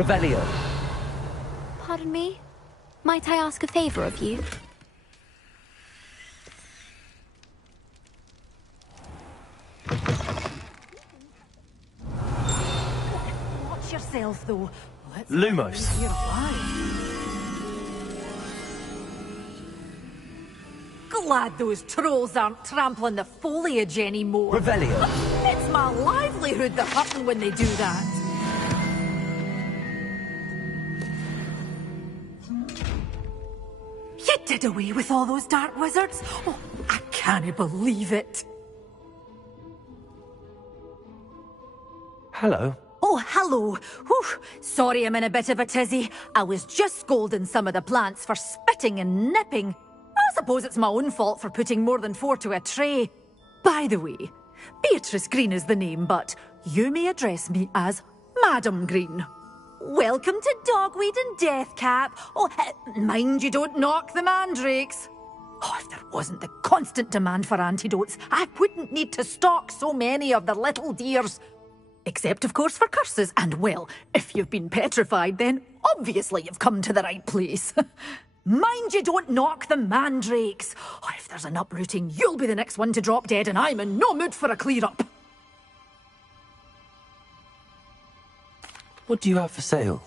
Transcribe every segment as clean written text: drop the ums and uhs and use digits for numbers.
Revelio. Pardon me? Might I ask a favor of you? Watch yourself, though. Let's Lumos. You're alive. Glad those trolls aren't trampling the foliage anymore. Revelio. It's my livelihood they're hurting when they do that. You did away with all those dark wizards? Oh, I can't believe it. Hello. Oh, hello. Whew. Sorry I'm in a bit of a tizzy. I was just scolding some of the plants for spitting and nipping. I suppose it's my own fault for putting more than 4 to a tray. By the way, Beatrice Green is the name, but you may address me as Madam Green. Welcome to Dogweed and Deathcap. Oh, mind you don't knock the mandrakes. Oh, if there wasn't the constant demand for antidotes, I wouldn't need to stock so many of the little dears. Except, of course, for curses. And, well, if you've been petrified, then obviously you've come to the right place. Mind you don't knock the mandrakes. Oh, if there's an uprooting, you'll be the next one to drop dead, and I'm in no mood for a clear-up. What do you have for sale?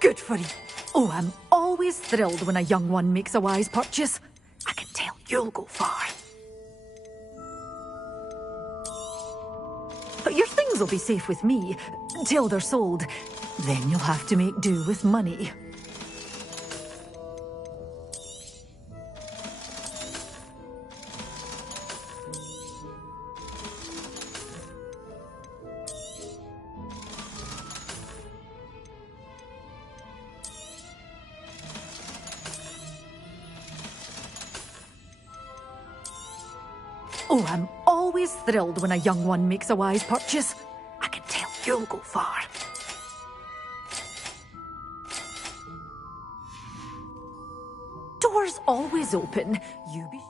Good for you. Oh, I'm always thrilled when a young one makes a wise purchase. I can tell you'll go far. But your things will be safe with me, till they're sold. Then you'll have to make do with money. Oh, I'm always thrilled when a young one makes a wise purchase. I can tell you'll go far. Doors always open. You be sure.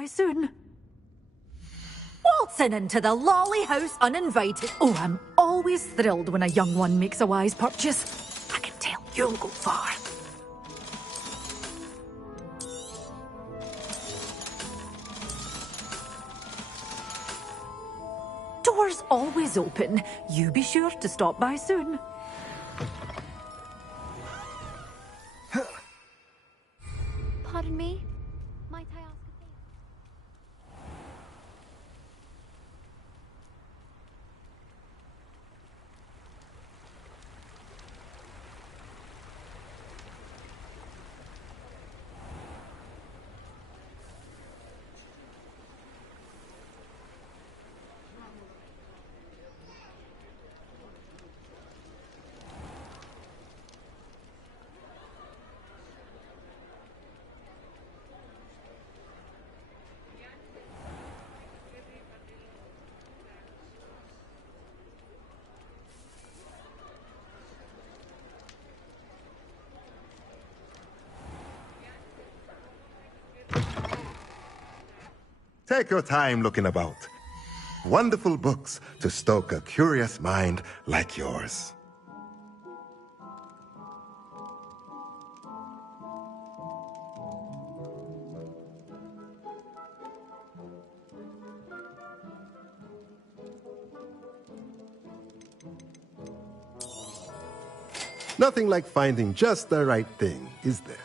by soon. Waltzing into the lolly house uninvited. Oh, I'm always thrilled when a young one makes a wise purchase. I can tell you'll go far. Doors always open. You be sure to stop by soon. Pardon me? Might I ask a favor? Take your time looking about. Wonderful books to stoke a curious mind like yours. Nothing like finding just the right thing, is there?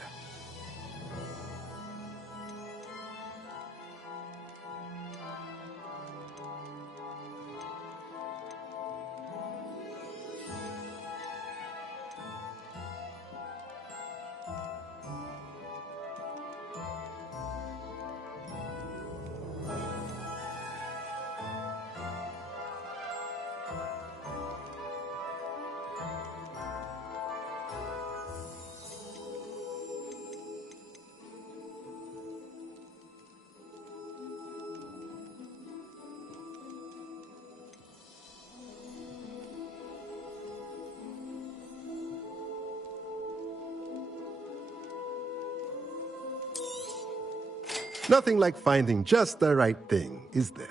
Nothing like finding just the right thing, is there?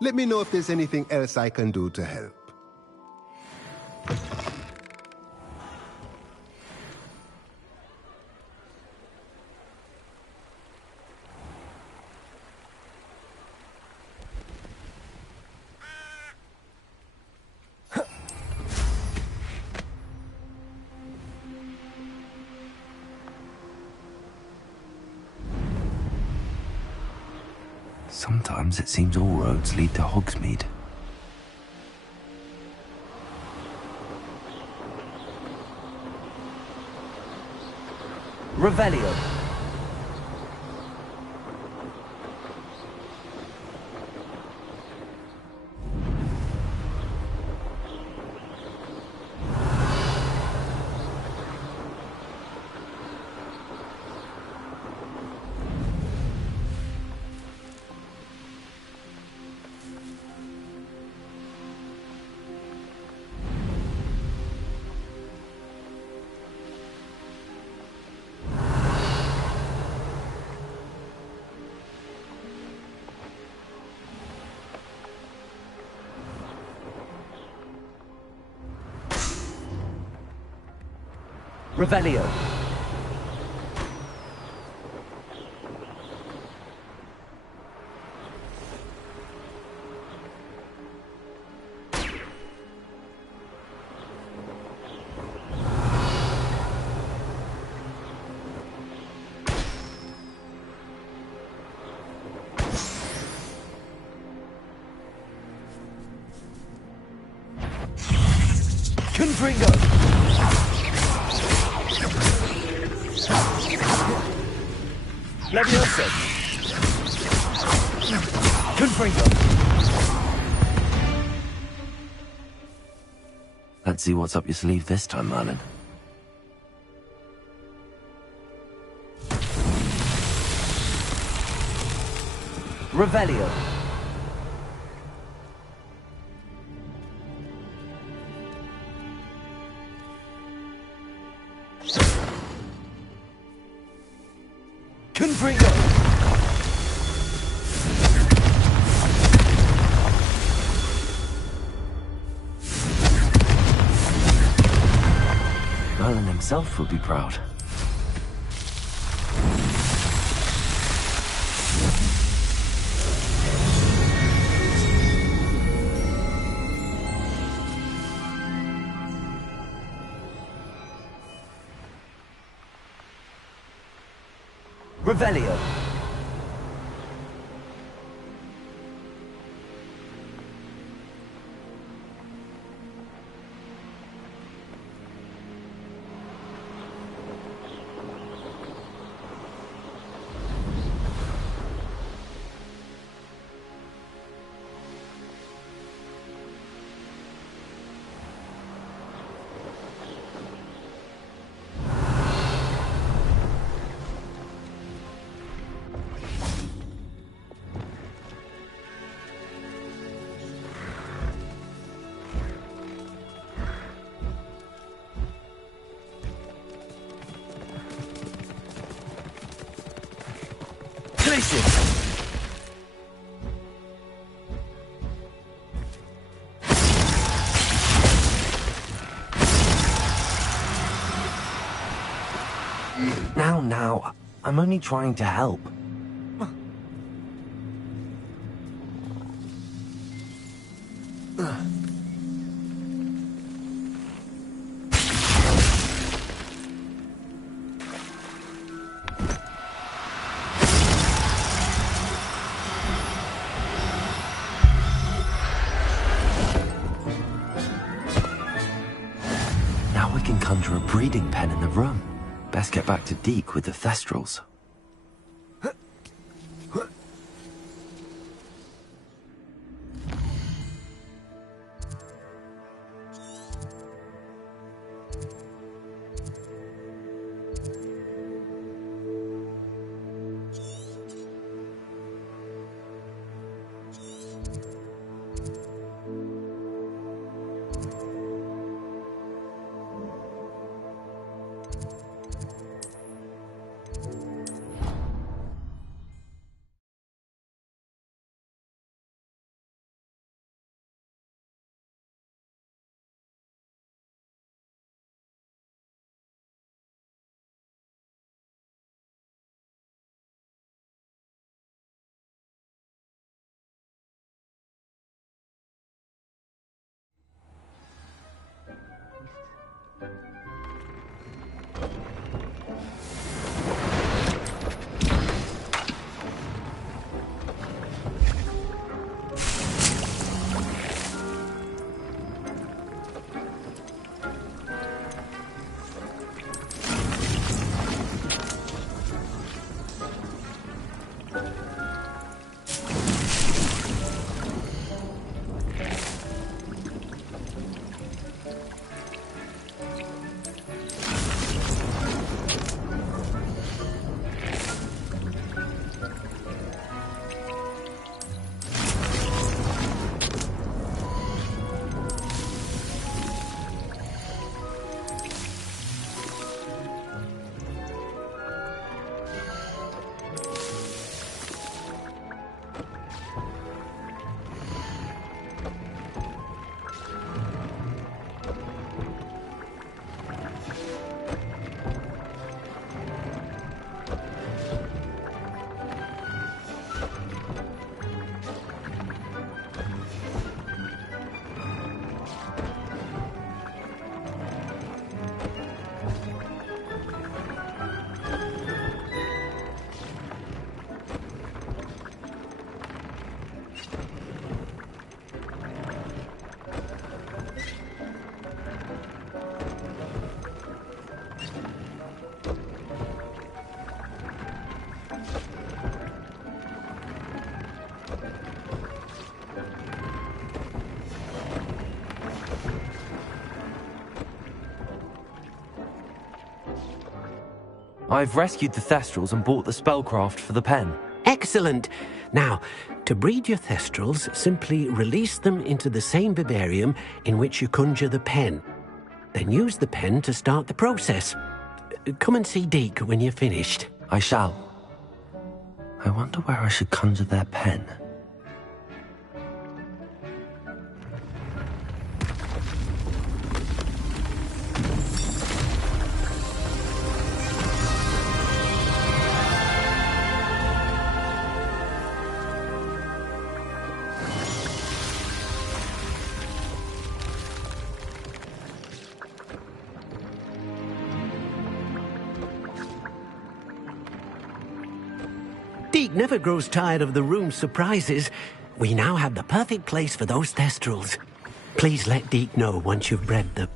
Let me know if there's anything else I can do to help. Sometimes it seems all roads lead to Hogsmeade. Revelio. Revelio. Confringo. Leviosa. Confringo. Let's see what's up your sleeve this time, Merlin. Revelio. Confringo! Merlin himself would be proud. Revelio. Now, I'm only trying to help. Now we can conjure a breeding pen in the room. Best get back to Deke with the Thestrals. I've rescued the Thestrals and bought the spellcraft for the pen. Excellent. Now, to breed your Thestrals, simply release them into the same vivarium in which you conjure the pen. Then use the pen to start the process. Come and see Deke when you're finished. I shall. I wonder where I should conjure their pen. Deke never grows tired of the room's surprises. We now have the perfect place for those thestrals. Please let Deke know once you've bred them.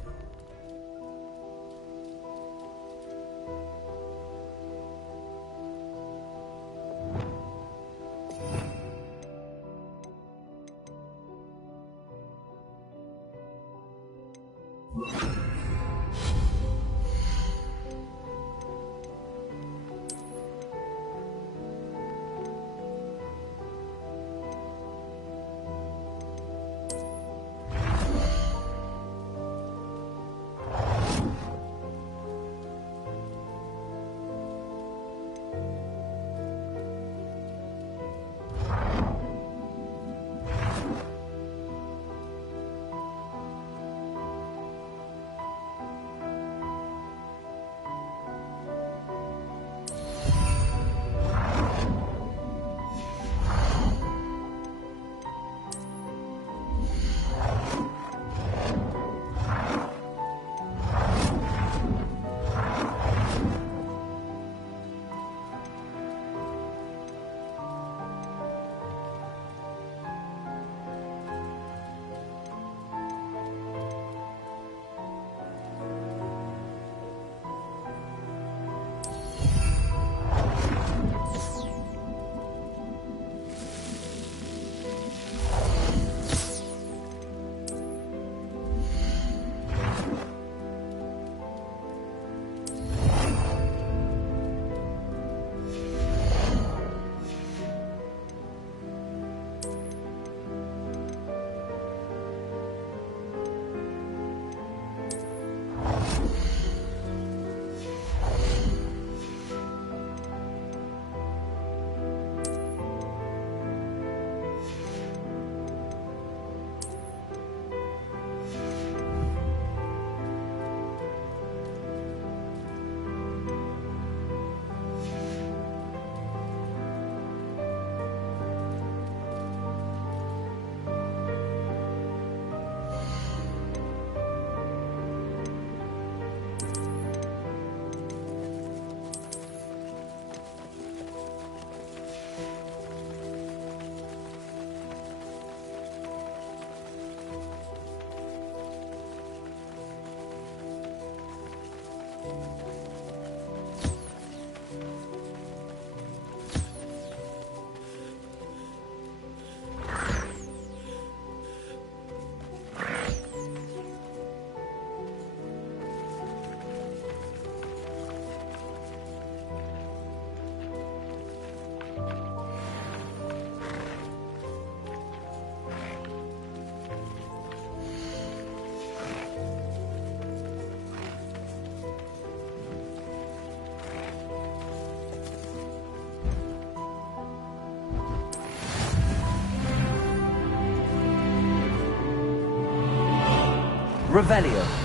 Revelio.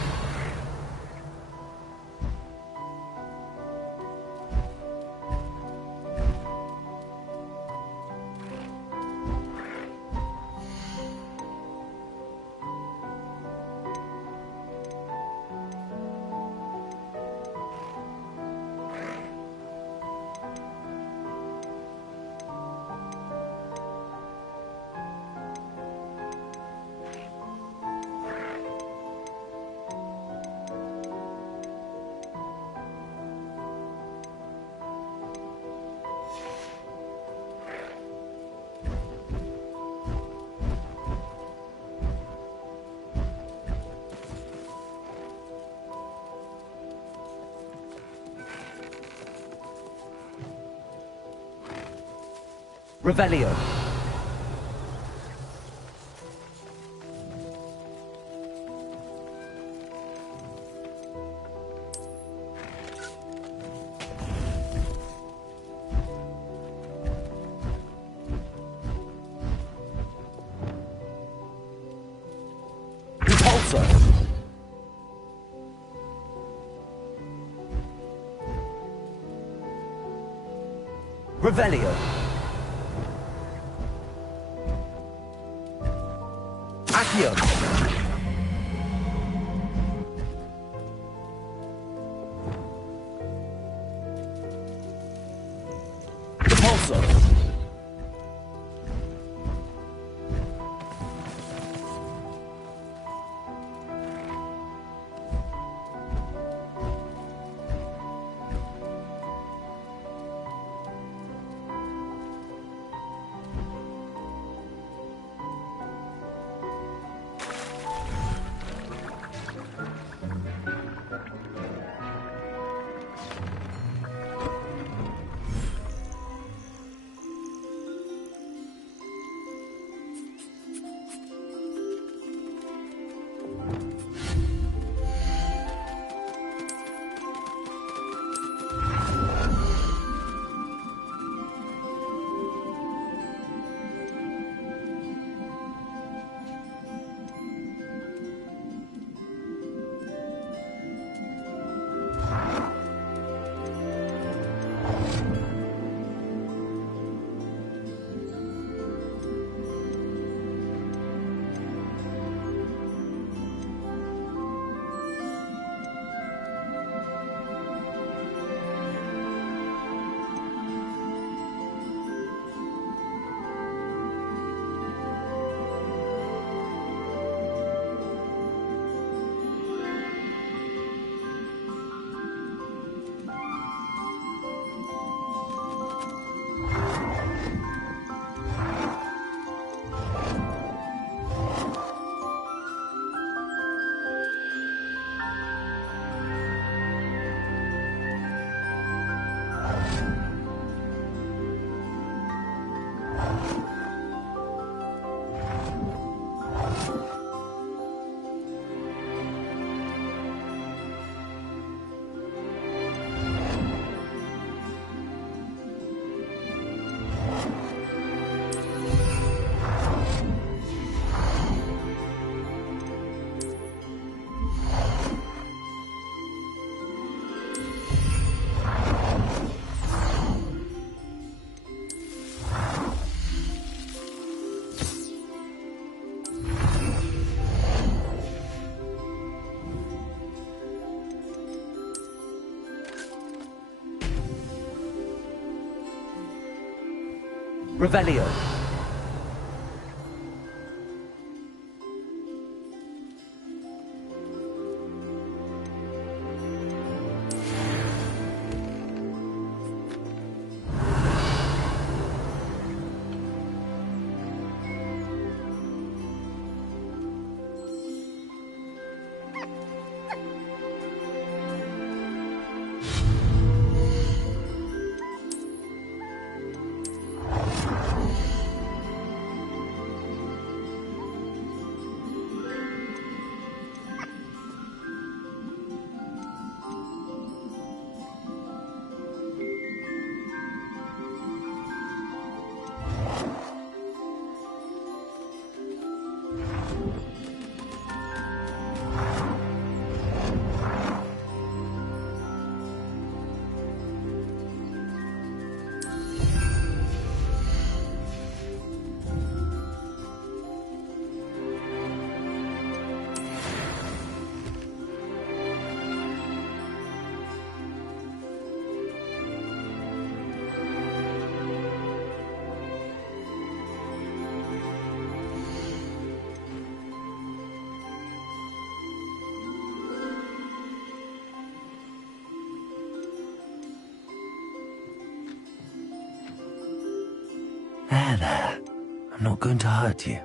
Revelio. Revelio. Accio. Repulso. Revelio. There. I'm not going to hurt you.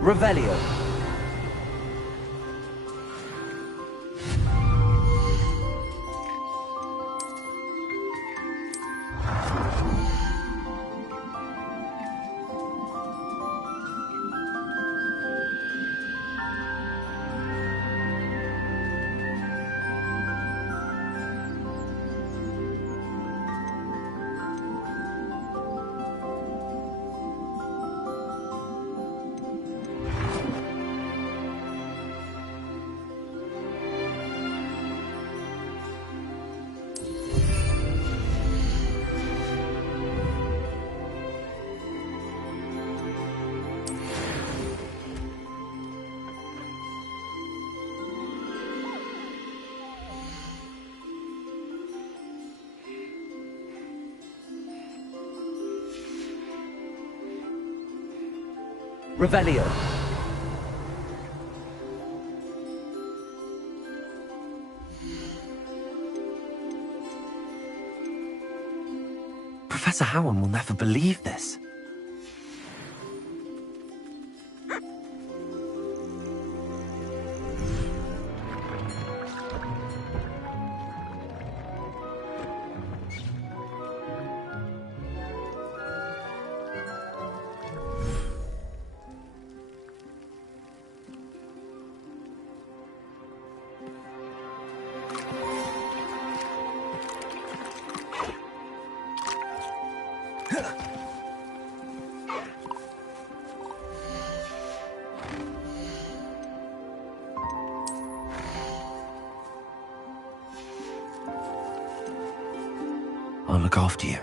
Revelio. Revelio. Professor Howard will never believe this. I'll look after you.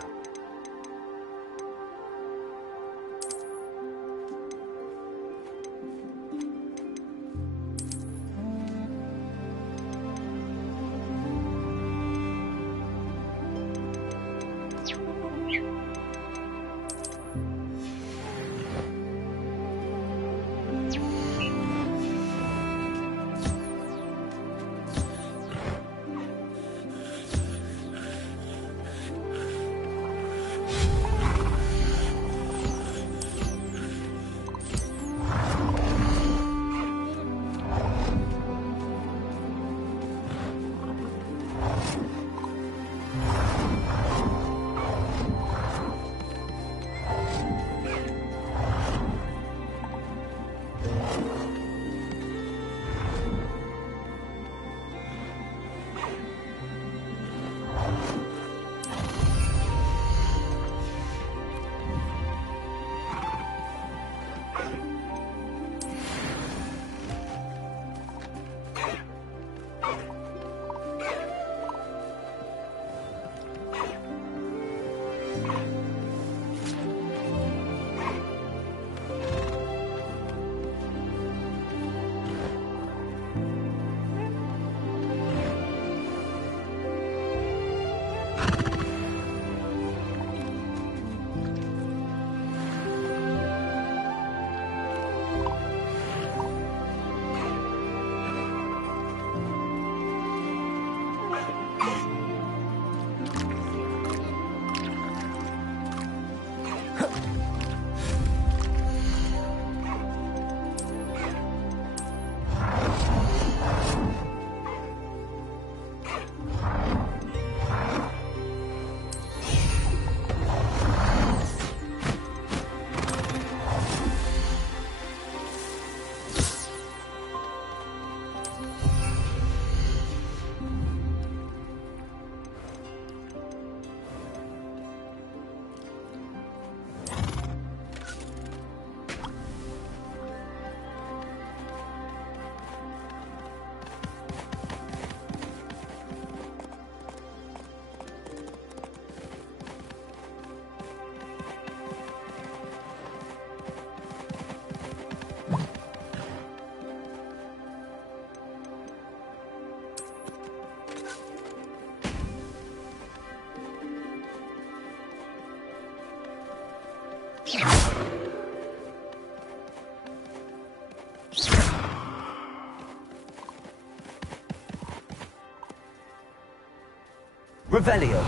Revelio.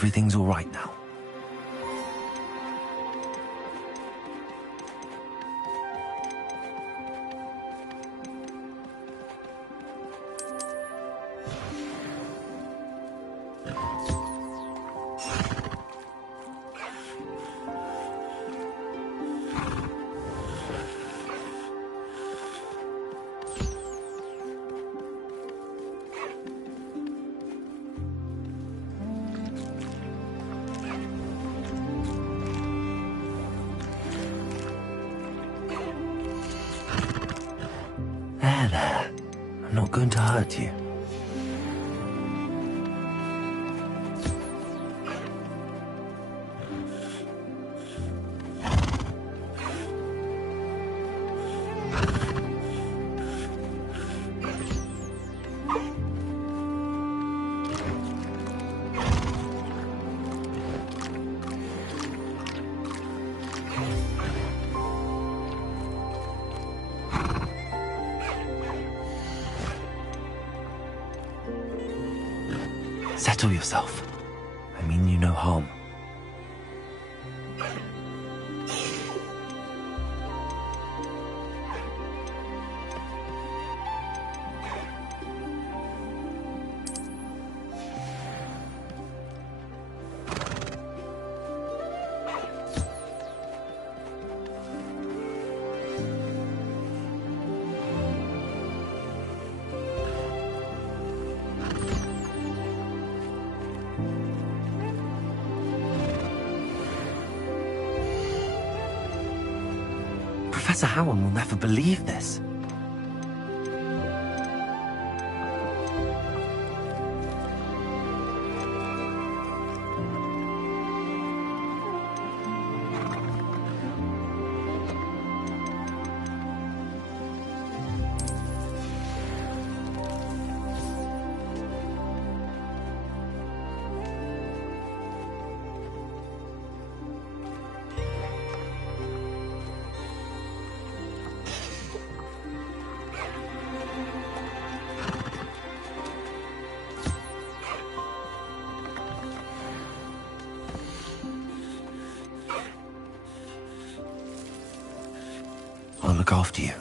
everything's all right now. There. I'm not going to hurt you. Settle yourself. I mean you no harm. Professor Howard will never believe this. I'll look after you.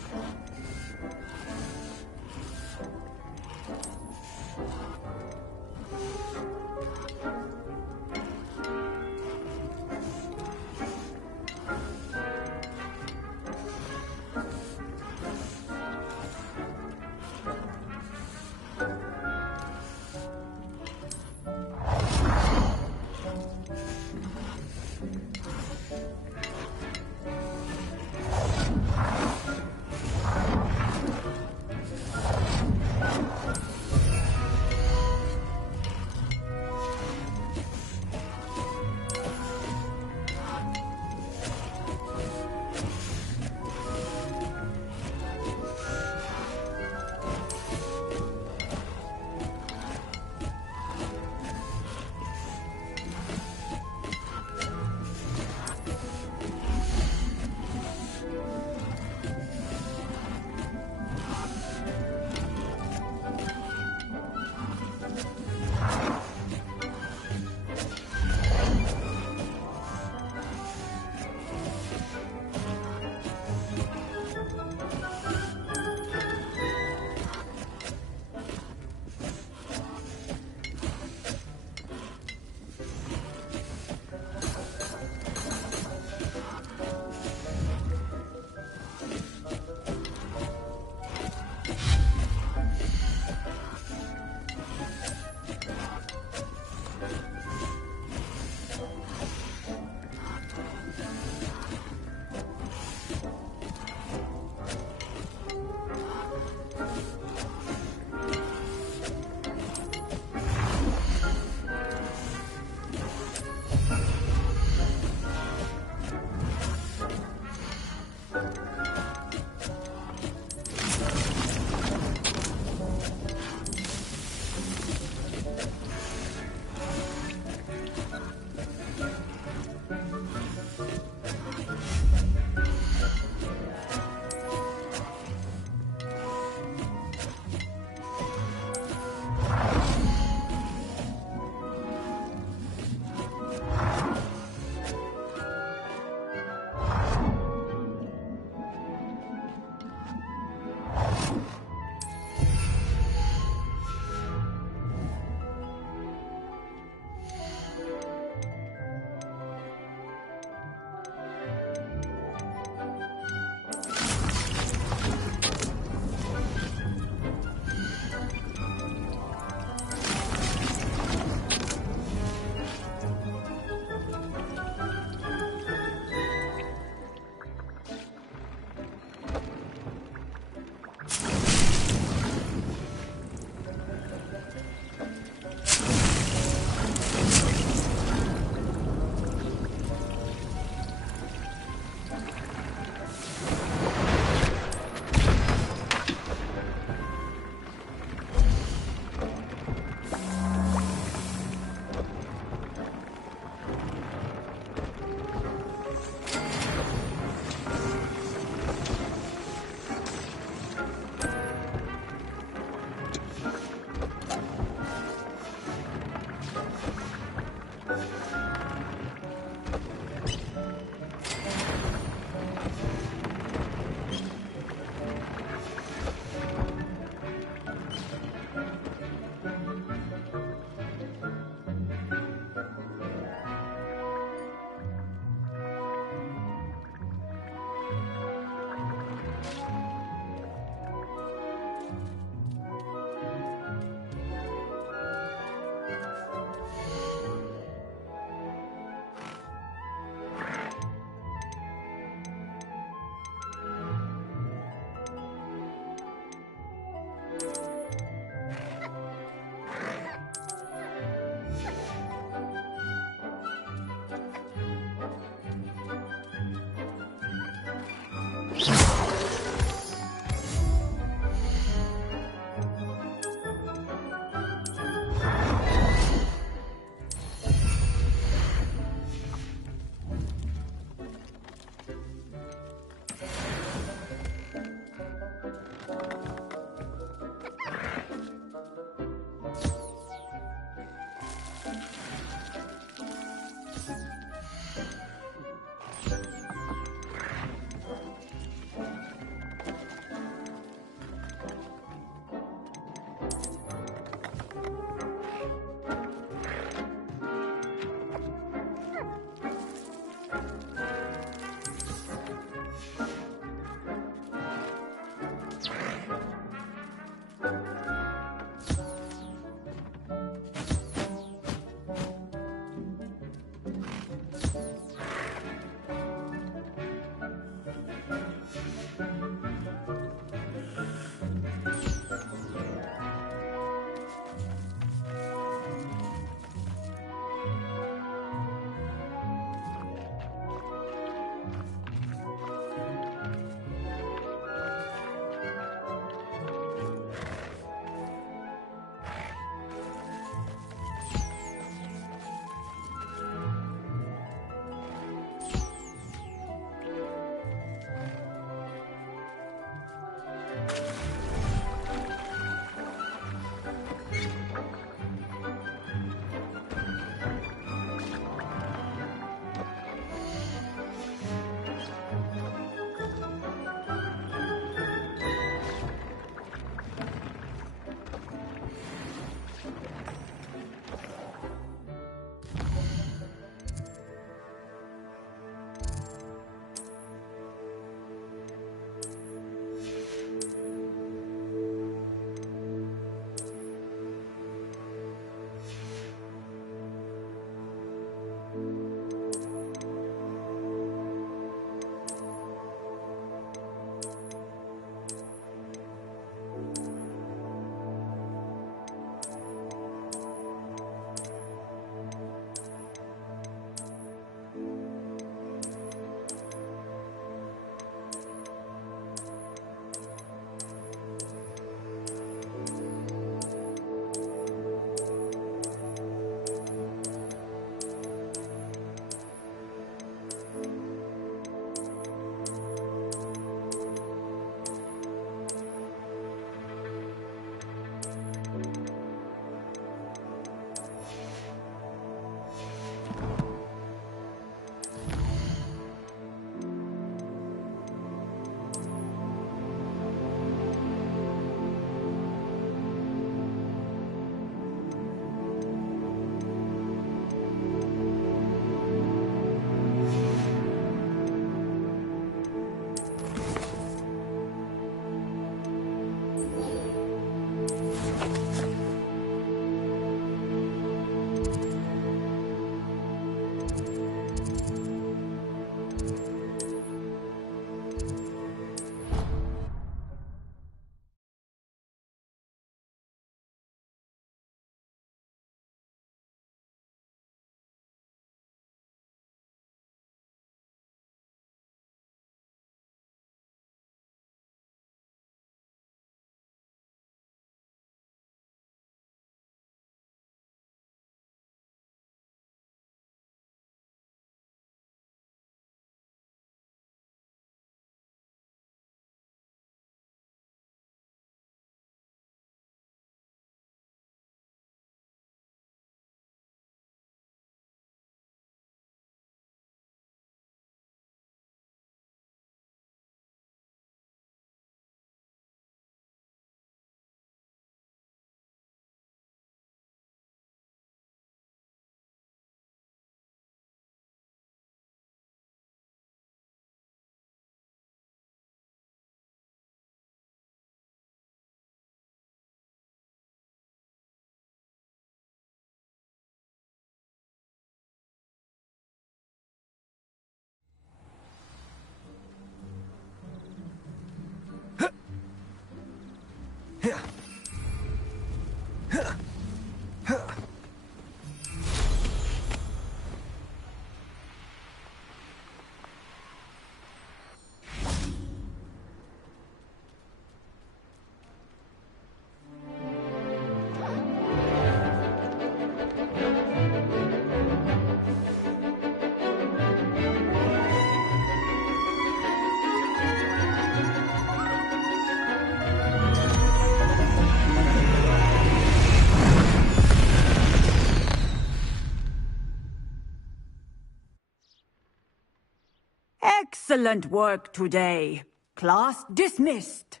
Excellent work today. Class dismissed.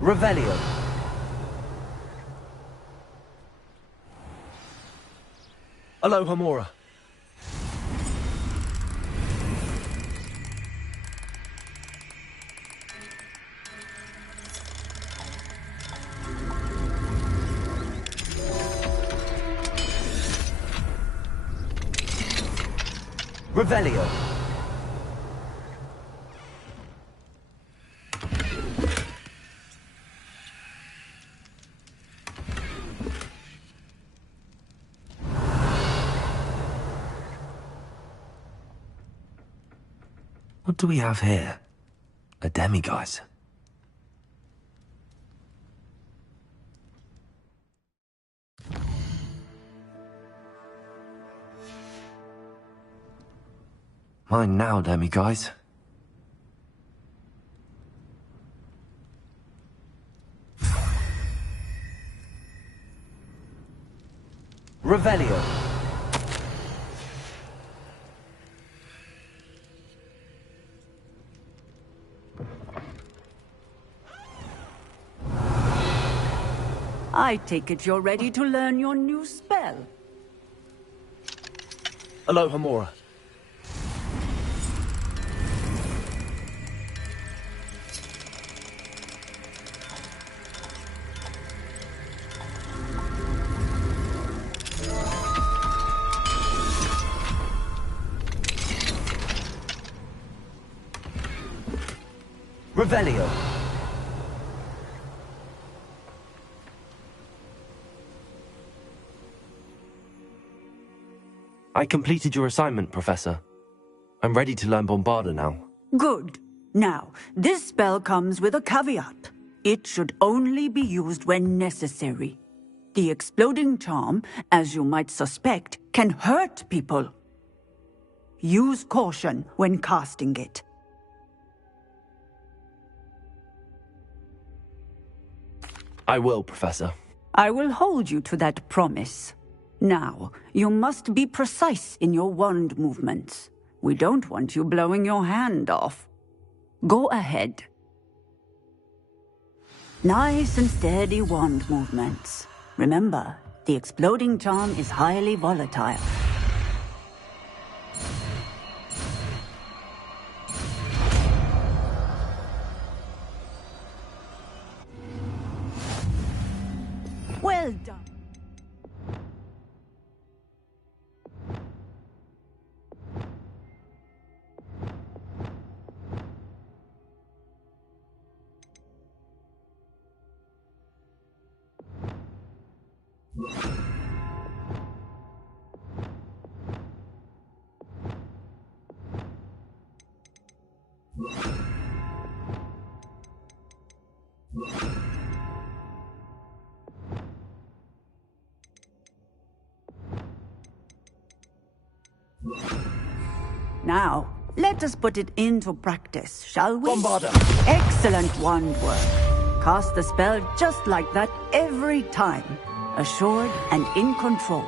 Revelio. Alohomora. Revelio. What do we have here? A demiguise. Mine now, demiguise. Revelio. I take it you're ready to learn your new spell. Alohomora. Revelio. I completed your assignment, Professor. I'm ready to learn Bombarda now. Good. Now, this spell comes with a caveat. It should only be used when necessary. The exploding charm, as you might suspect, can hurt people. Use caution when casting it. I will, Professor. I will hold you to that promise. Now, you must be precise in your wand movements. We don't want you blowing your hand off. Go ahead. Nice and steady wand movements. Remember, the exploding charm is highly volatile. Well done. Now, let us put it into practice, shall we? Bombarda! Excellent wand work. Cast the spell just like that every time. Assured and in control.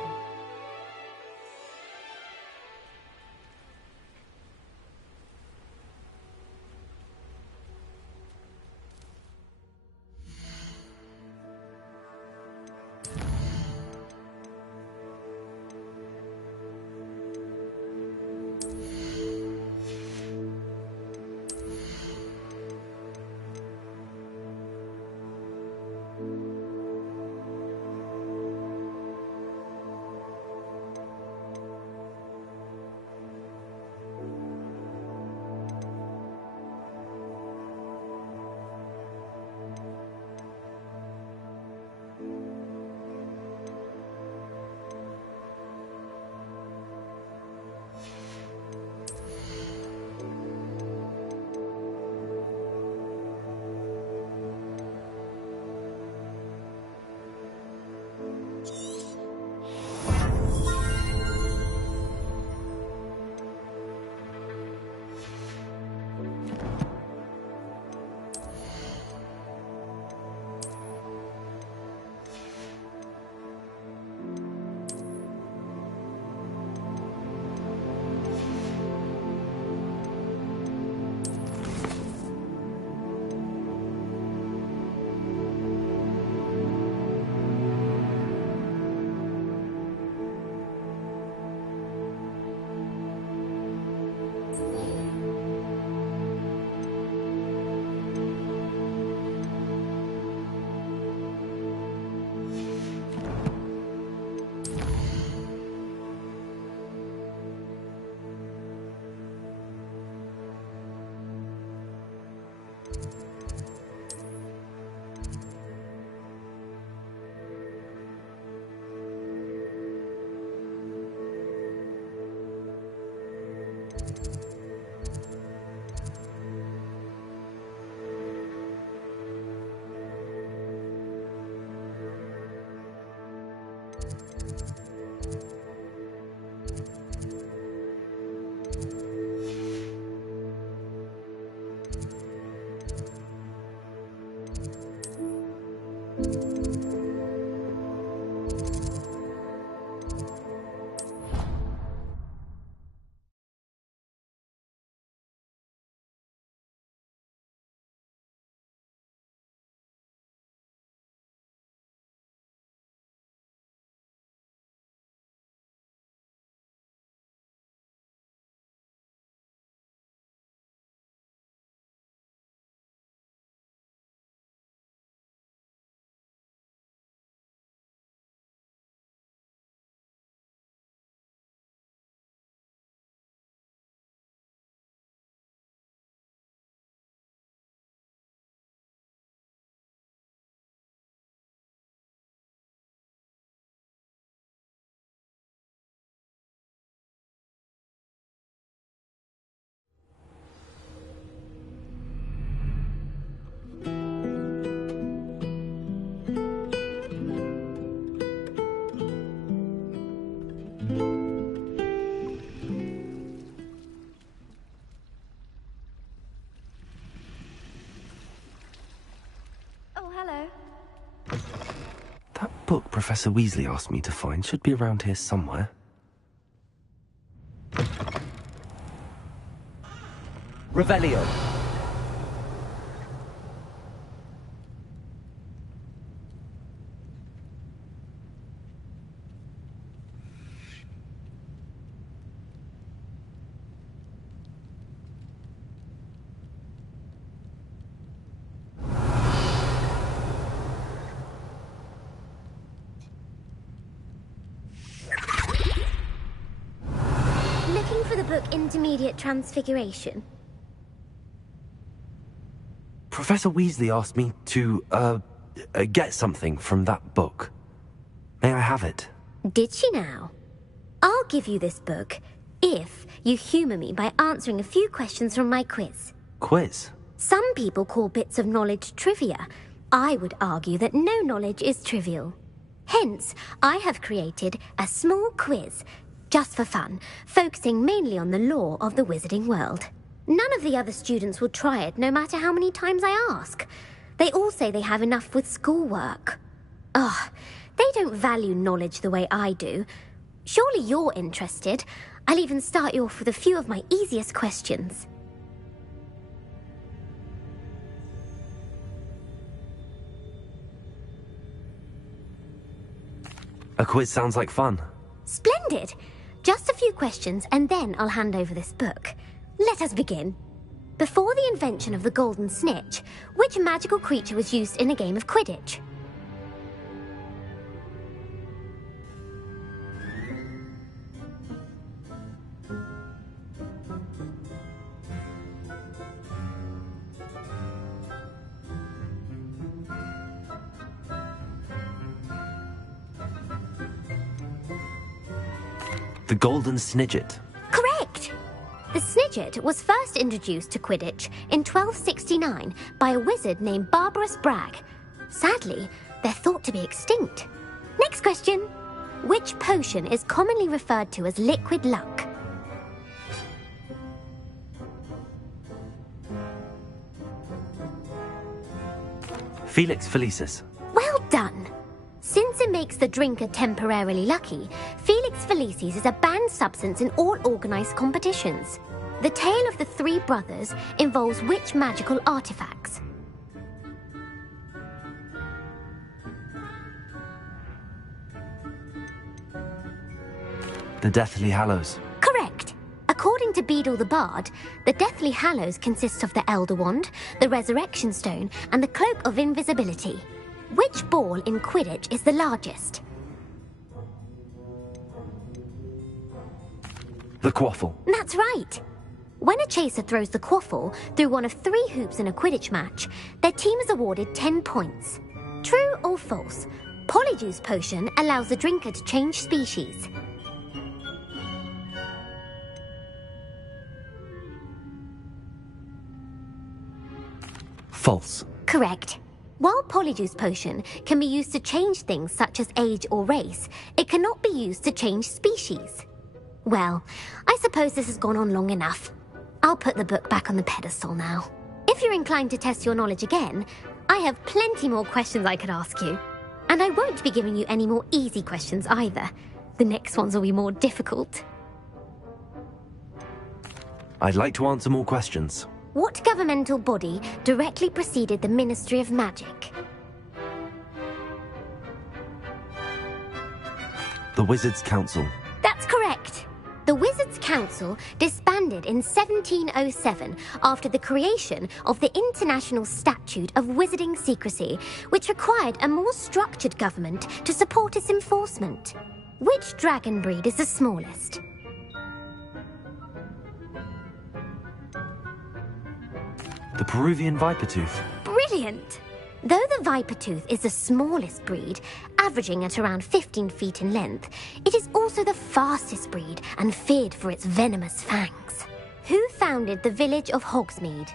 Professor Weasley asked me to find should be around here somewhere. Revelio. Looking for the book Intermediate Transfiguration? Professor Weasley asked me to, get something from that book. May I have it? Did she now? I'll give you this book if you humour me by answering a few questions from my quiz. Quiz? Some people call bits of knowledge trivia. I would argue that no knowledge is trivial. Hence, I have created a small quiz, just for fun, focusing mainly on the lore of the wizarding world. None of the other students will try it, no matter how many times I ask. They all say they have enough with schoolwork. Ugh, they don't value knowledge the way I do. Surely you're interested. I'll even start you off with a few of my easiest questions. A quiz sounds like fun. Splendid! Just a few questions, and then I'll hand over this book. Let us begin. Before the invention of the golden snitch, which magical creature was used in a game of Quidditch? The Golden Snidget. Correct! The Snidget was first introduced to Quidditch in 1269 by a wizard named Barbarous Bragg. Sadly, they're thought to be extinct. Next question. Which potion is commonly referred to as liquid luck? Felix Felicis. Well done! Since it makes the drinker temporarily lucky, Felix Felicis is a banned substance in all organised competitions. The tale of the three brothers involves which magical artifacts? The Deathly Hallows. Correct! According to Beedle the Bard, the Deathly Hallows consists of the Elder Wand, the Resurrection Stone, and the Cloak of Invisibility. Which ball in Quidditch is the largest? The Quaffle. That's right! When a chaser throws the quaffle through one of 3 hoops in a Quidditch match, their team is awarded 10 points. True or false? Polyjuice Potion allows the drinker to change species. False. Correct. While Polyjuice Potion can be used to change things such as age or race, it cannot be used to change species. Well, I suppose this has gone on long enough. I'll put the book back on the pedestal now. If you're inclined to test your knowledge again, I have plenty more questions I could ask you. And I won't be giving you any more easy questions either. The next ones will be more difficult. I'd like to answer more questions. What governmental body directly preceded the Ministry of Magic? The Wizards' Council. That's correct. The Wizards' Council disbanded in 1707 after the creation of the International Statute of Wizarding Secrecy, which required a more structured government to support its enforcement. Which dragon breed is the smallest? The Peruvian Vipertooth. Brilliant! Though the Vipertooth is the smallest breed, averaging at around 15 feet in length, it is also the fastest breed and feared for its venomous fangs. Who founded the village of Hogsmeade?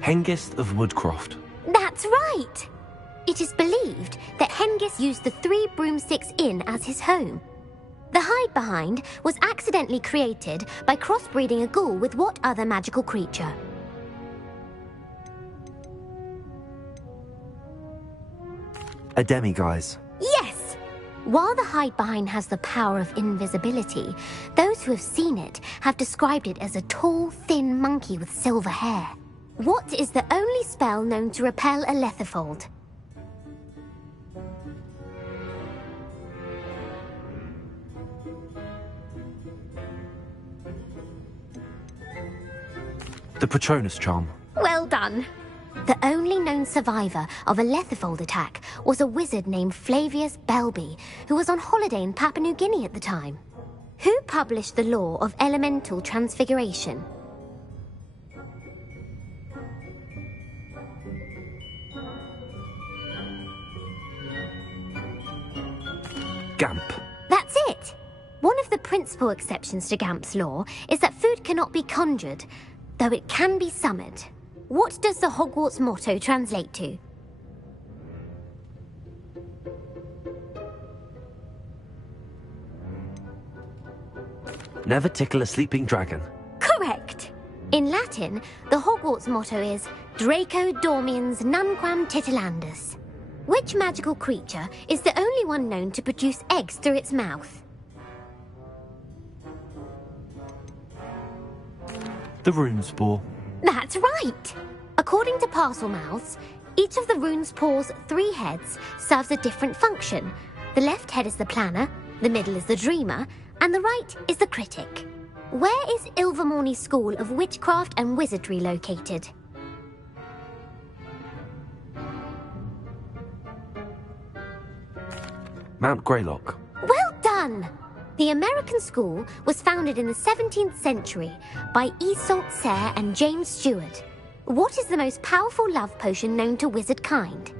Hengist of Woodcroft. That's right! It is believed that Hengist used the 3 Broomsticks Inn as his home. The hide behind was accidentally created by crossbreeding a ghoul with what other magical creature? A demiguise. Yes! While the hide behind has the power of invisibility, those who have seen it have described it as a tall, thin monkey with silver hair. What is the only spell known to repel a lethifold? The Patronus charm. Well done. The only known survivor of a lethifold attack was a wizard named Flavius Belby, who was on holiday in Papua New Guinea at the time. Who published the law of elemental transfiguration? Gamp. That's it! One of the principal exceptions to Gamp's law is that food cannot be conjured, though it can be summoned. What does the Hogwarts motto translate to? Never tickle a sleeping dragon. Correct! In Latin, the Hogwarts motto is Draco Dormiens Nunquam Titilandus. Which magical creature is the only one known to produce eggs through its mouth? The Runespore. That's right! According to Parselmouths, each of the Runespaw's 3 heads serves a different function. The left head is the planner, the middle is the dreamer, and the right is the critic. Where is Ilvermorny School of Witchcraft and Wizardry located? Mount Greylock. Well done! The American school was founded in the 17th century by Iseult Sayre and James Stewart. What is the most powerful love potion known to wizard kind?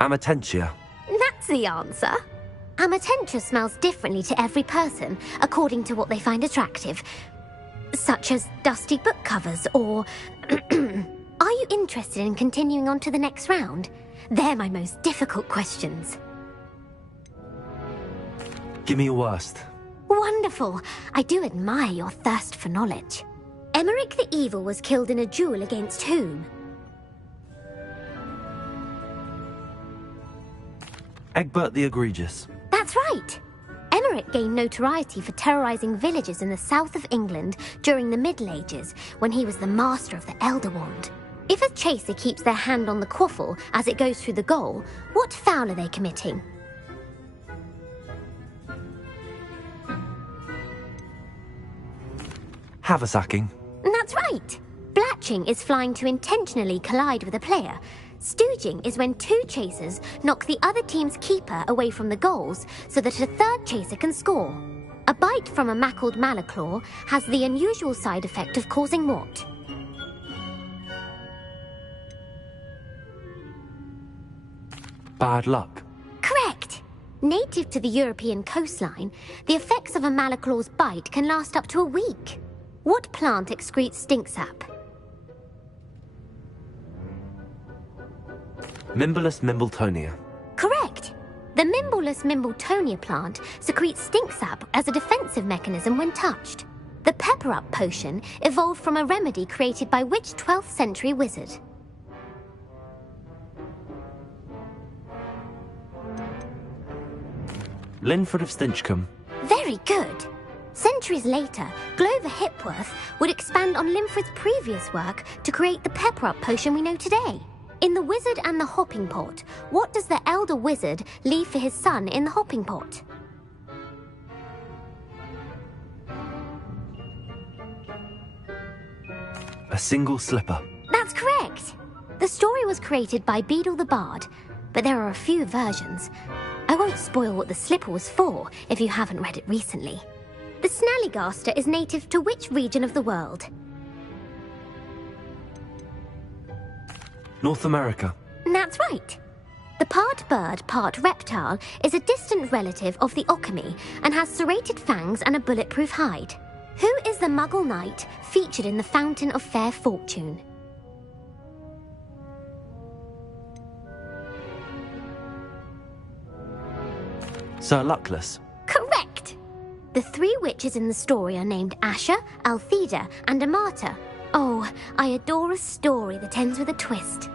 Amatentia. That's the answer. Amatentia smells differently to every person, according to what they find attractive, such as dusty book covers or... Are you interested in continuing on to the next round? They're my most difficult questions. Give me your worst. Wonderful. I do admire your thirst for knowledge. Emeric the Evil was killed in a duel against whom? Egbert the Egregious. That's right. Emeric gained notoriety for terrorizing villages in the south of England during the Middle Ages, when he was the master of the Elder Wand. If a chaser keeps their hand on the quaffle as it goes through the goal, what foul are they committing? Haversacking. That's right. Blatching is flying to intentionally collide with a player. Stooging is when 2 chasers knock the other team's keeper away from the goals so that a third chaser can score. A bite from a mackled malaclaw has the unusual side effect of causing what? Bad luck. Correct! Native to the European coastline, the effects of a malaclaw's bite can last up to a week. What plant excretes stink sap? Mimblus Mimbletonia. Correct! The Mimblus Mimbletonia plant secretes stink sap as a defensive mechanism when touched. The Pepper-Up potion evolved from a remedy created by which 12th century wizard? Linford of Stinchcombe. Very good! Centuries later, Glover Hipworth would expand on Linford's previous work to create the Pepper-Up potion we know today. In The Wizard and the Hopping Pot, what does the elder wizard leave for his son in the hopping pot? A single slipper. That's correct! The story was created by Beadle the Bard, but there are a few versions. I won't spoil what the slipper was for if you haven't read it recently. The Snallygaster is native to which region of the world? North America. That's right. The part bird, part reptile is a distant relative of the Occamy and has serrated fangs and a bulletproof hide. Who is the Muggle knight featured in the Fountain of Fair Fortune? Sir Luckless. Correct! The 3 witches in the story are named Asha, Altheda, and Amata. Oh, I adore a story that ends with a twist.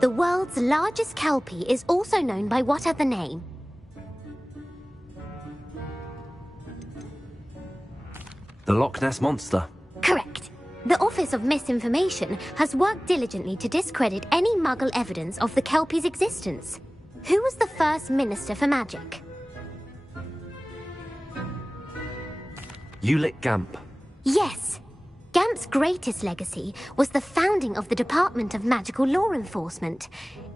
The world's largest kelpie is also known by what other name? The Loch Ness Monster. Correct. The Office of Misinformation has worked diligently to discredit any Muggle evidence of the kelpie's existence. Who was the first Minister for Magic? Ulick Gamp. Yes. Gamp's greatest legacy was the founding of the Department of Magical Law Enforcement.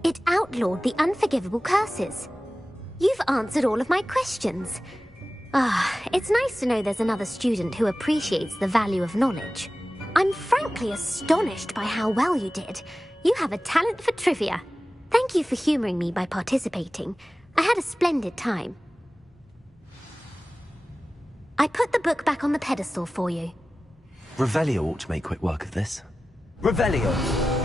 It outlawed the unforgivable curses. You've answered all of my questions. It's nice to know there's another student who appreciates the value of knowledge. I'm frankly astonished by how well you did. You have a talent for trivia. Thank you for humoring me by participating. I had a splendid time. I put the book back on the pedestal for you. Revelio ought to make quick work of this. Revelio!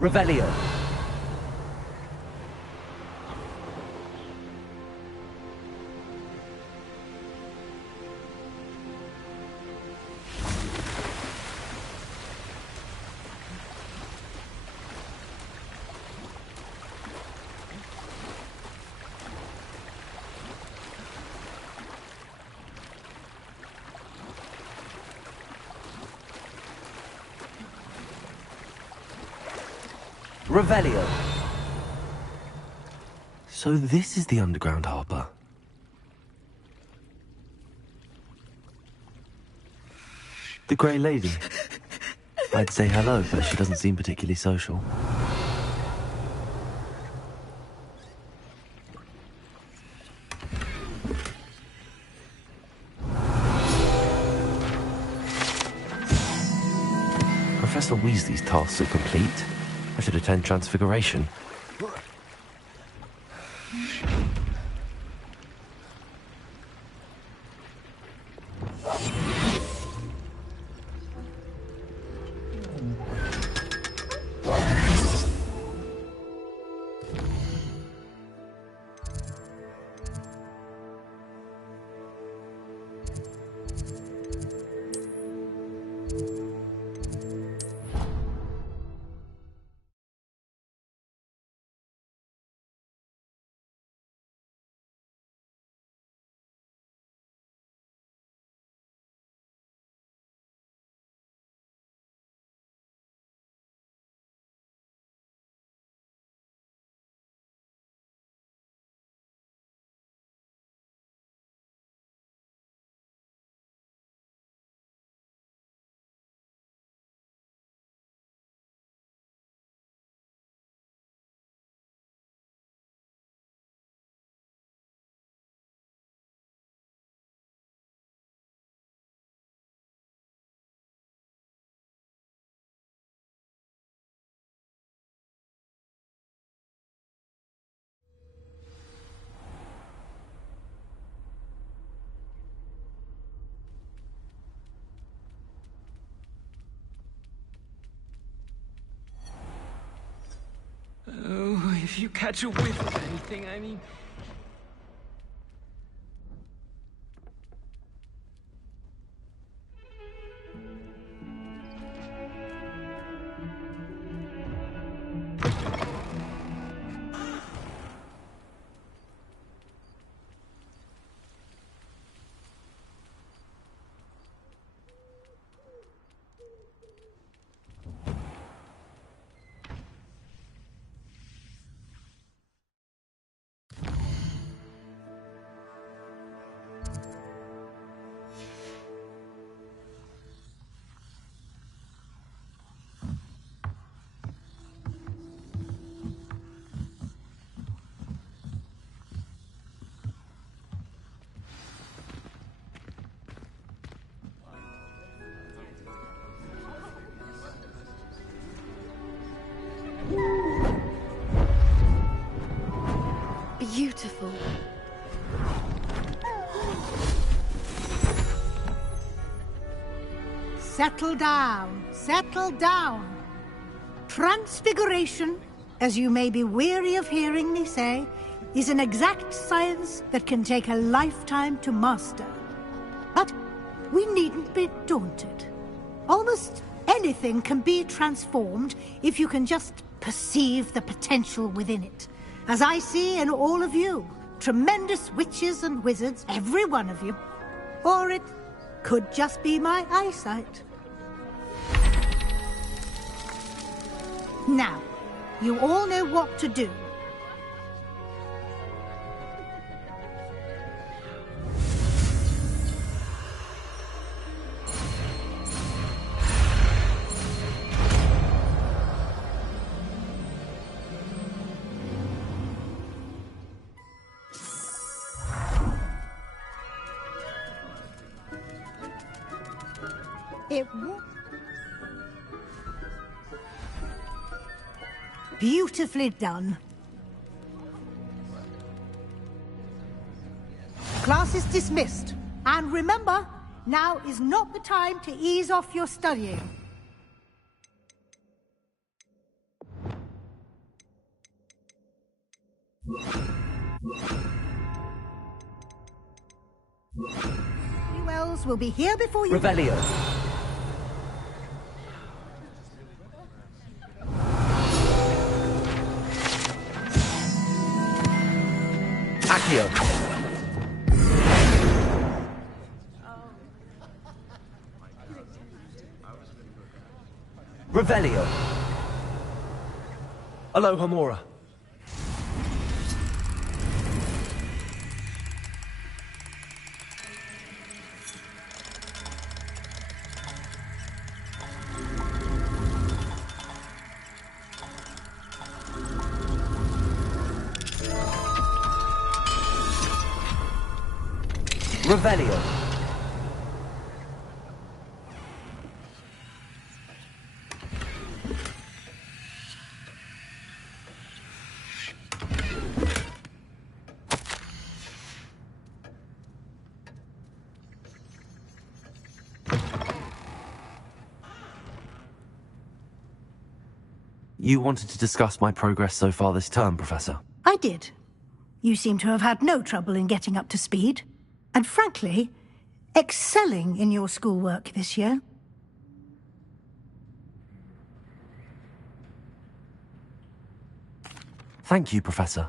Revelio. Revelio. So this is the underground harbour. The Grey Lady. I'd say hello, but she doesn't seem particularly social. Professor Weasley's tasks are complete. I should attend Transfiguration. catch a whiff of anything, I mean... Beautiful. Settle down, settle down. Transfiguration, as you may be weary of hearing me say, is an exact science that can take a lifetime to master. But we needn't be daunted. Almost anything can be transformed if you can just perceive the potential within it. As I see in all of you, tremendous witches and wizards, every one of you. Or it could just be my eyesight. Now, you all know what to do. Beautifully done. Class is dismissed. And remember, now is not the time to ease off your studying. Wells will be here before you... Revelio. Accio. Revelio. Alohomora. Revelio. You wanted to discuss my progress so far this term, Professor? I did. You seem to have had no trouble in getting up to speed. And frankly, excelling in your schoolwork this year. Thank you, Professor.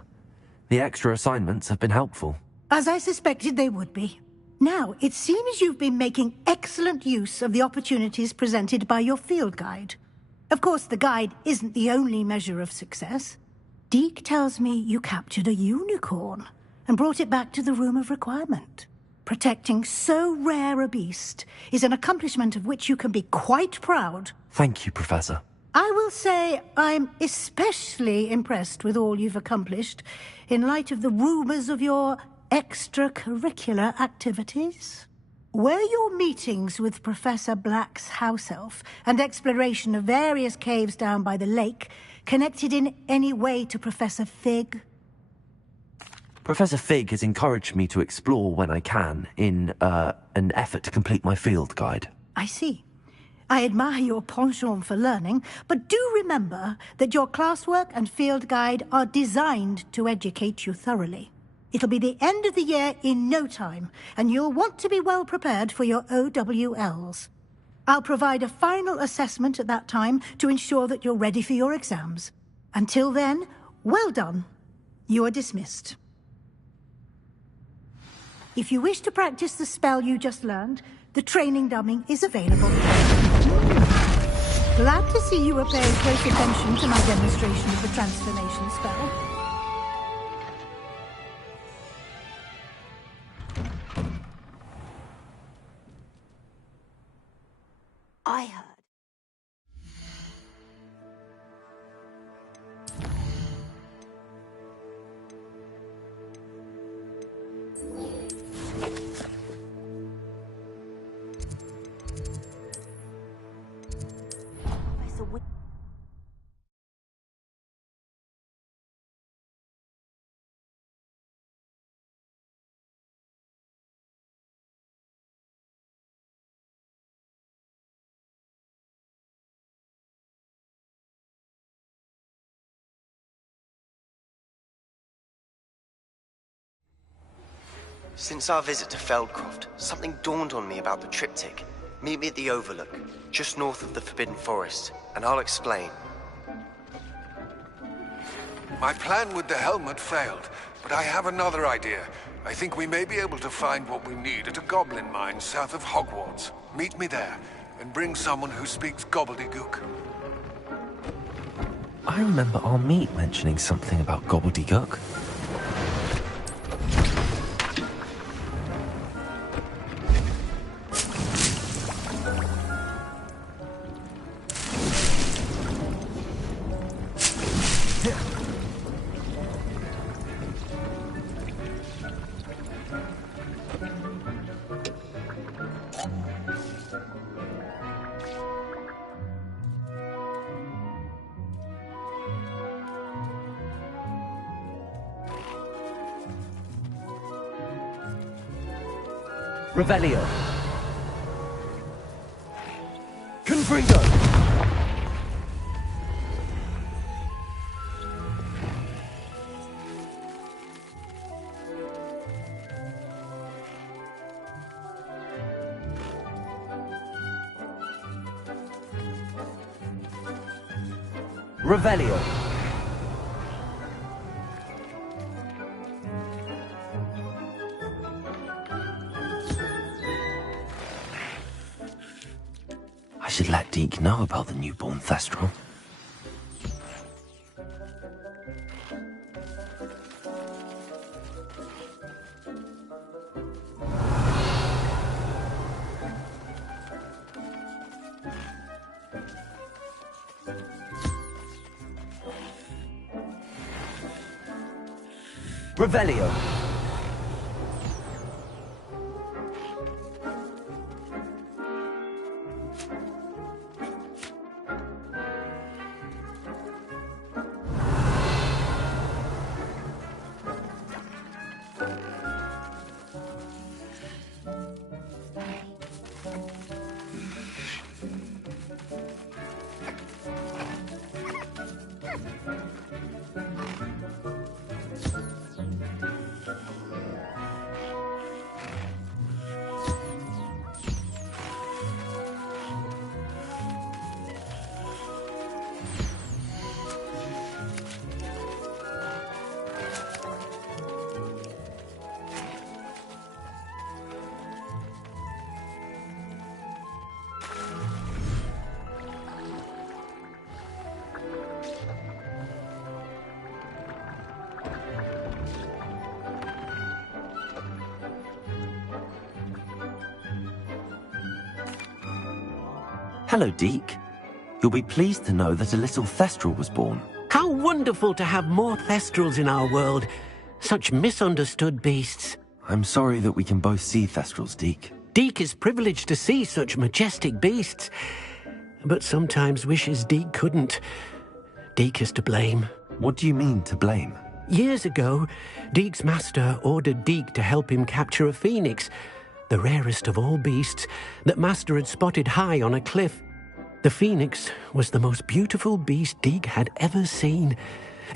The extra assignments have been helpful. As I suspected they would be. Now, it seems you've been making excellent use of the opportunities presented by your field guide. Of course, the guide isn't the only measure of success. Deke tells me you captured a unicorn and brought it back to the Room of Requirement. Protecting so rare a beast is an accomplishment of which you can be quite proud. Thank you, Professor. I will say I'm especially impressed with all you've accomplished in light of the rumors of your extracurricular activities. Were your meetings with Professor Black's house elf and exploration of various caves down by the lake connected in any way to Professor Fig? Professor Fig has encouraged me to explore when I can in an effort to complete my field guide. I see. I admire your penchant for learning, but do remember that your classwork and field guide are designed to educate you thoroughly. It'll be the end of the year in no time, and you'll want to be well prepared for your OWLs. I'll provide a final assessment at that time to ensure that you're ready for your exams. Until then, well done. You are dismissed. If you wish to practice the spell you just learned, the training dummy is available. Glad to see you are paying close attention to my demonstration of the transformation spell. I heard. Since our visit to Feldcroft, something dawned on me about the triptych. Meet me at the Overlook, just north of the Forbidden Forest, and I'll explain. My plan with the helmet failed, but I have another idea. I think we may be able to find what we need at a goblin mine south of Hogwarts. Meet me there, and bring someone who speaks gobbledygook. I remember our meet mentioning something about gobbledygook. Revelio. Confringo. Revelio. I should let Deke know about the newborn Thestral. Revelio. Hello, Deke. You'll be pleased to know that a little Thestral was born. How wonderful to have more Thestrals in our world. Such misunderstood beasts. I'm sorry that we can both see Thestrals, Deke. Deke is privileged to see such majestic beasts, but sometimes wishes Deke couldn't. Deke is to blame. What do you mean, to blame? Years ago, Deke's master ordered Deke to help him capture a phoenix, the rarest of all beasts, that master had spotted high on a cliff. The phoenix was the most beautiful beast Deek had ever seen.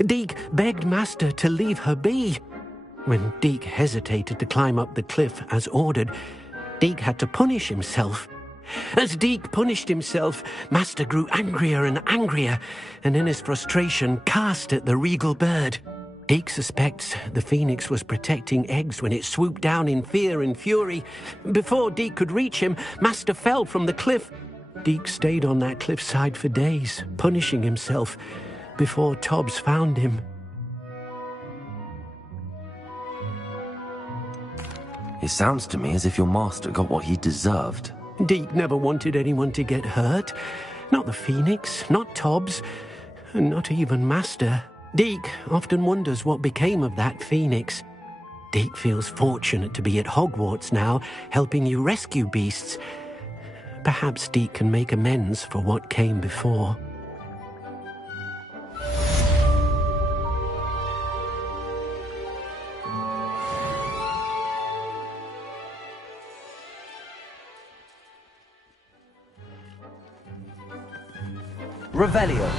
Deek begged Master to leave her be. When Deek hesitated to climb up the cliff as ordered, Deek had to punish himself. As Deek punished himself, Master grew angrier and angrier, and in his frustration cast at the regal bird. Deek suspects the phoenix was protecting eggs when it swooped down in fear and fury. Before Deek could reach him, Master fell from the cliff. Deek stayed on that cliffside for days, punishing himself, before Tobbs found him. It sounds to me as if your master got what he deserved. Deek never wanted anyone to get hurt. Not the phoenix, not Tobbs, and not even Master. Deek often wonders what became of that phoenix. Deek feels fortunate to be at Hogwarts now, helping you rescue beasts. Perhaps Deek can make amends for what came before. Revelio.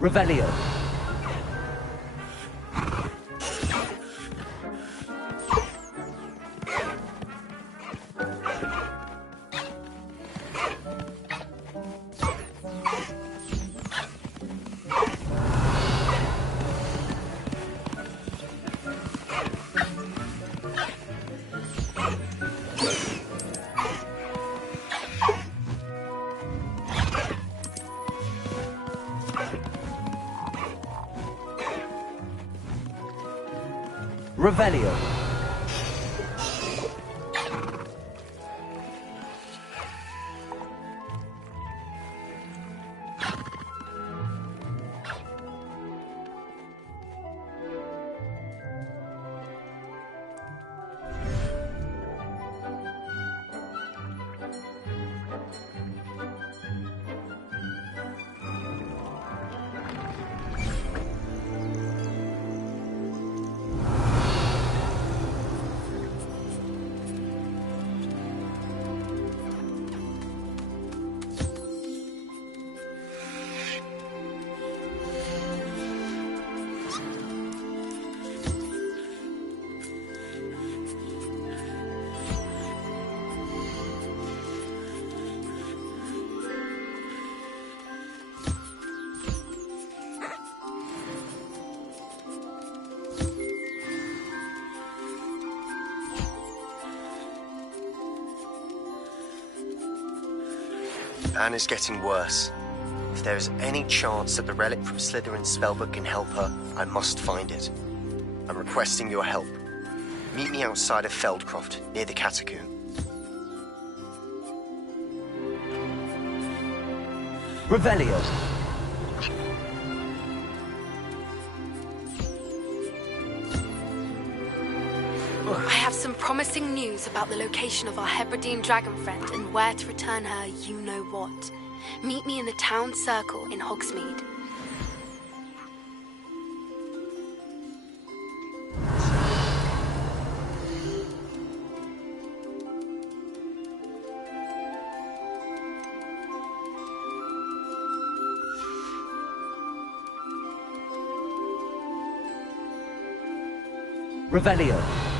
Revelio. Revelio. Anne is getting worse. If there is any chance that the relic from Slytherin's spellbook can help her, I must find it. I'm requesting your help. Meet me outside of Feldcroft, near the catacomb. Revelio. I have some promising news about the location of our Hebridean dragon friend and where to return her you-know-what. Meet me in the town circle in Hogsmeade. Revelio.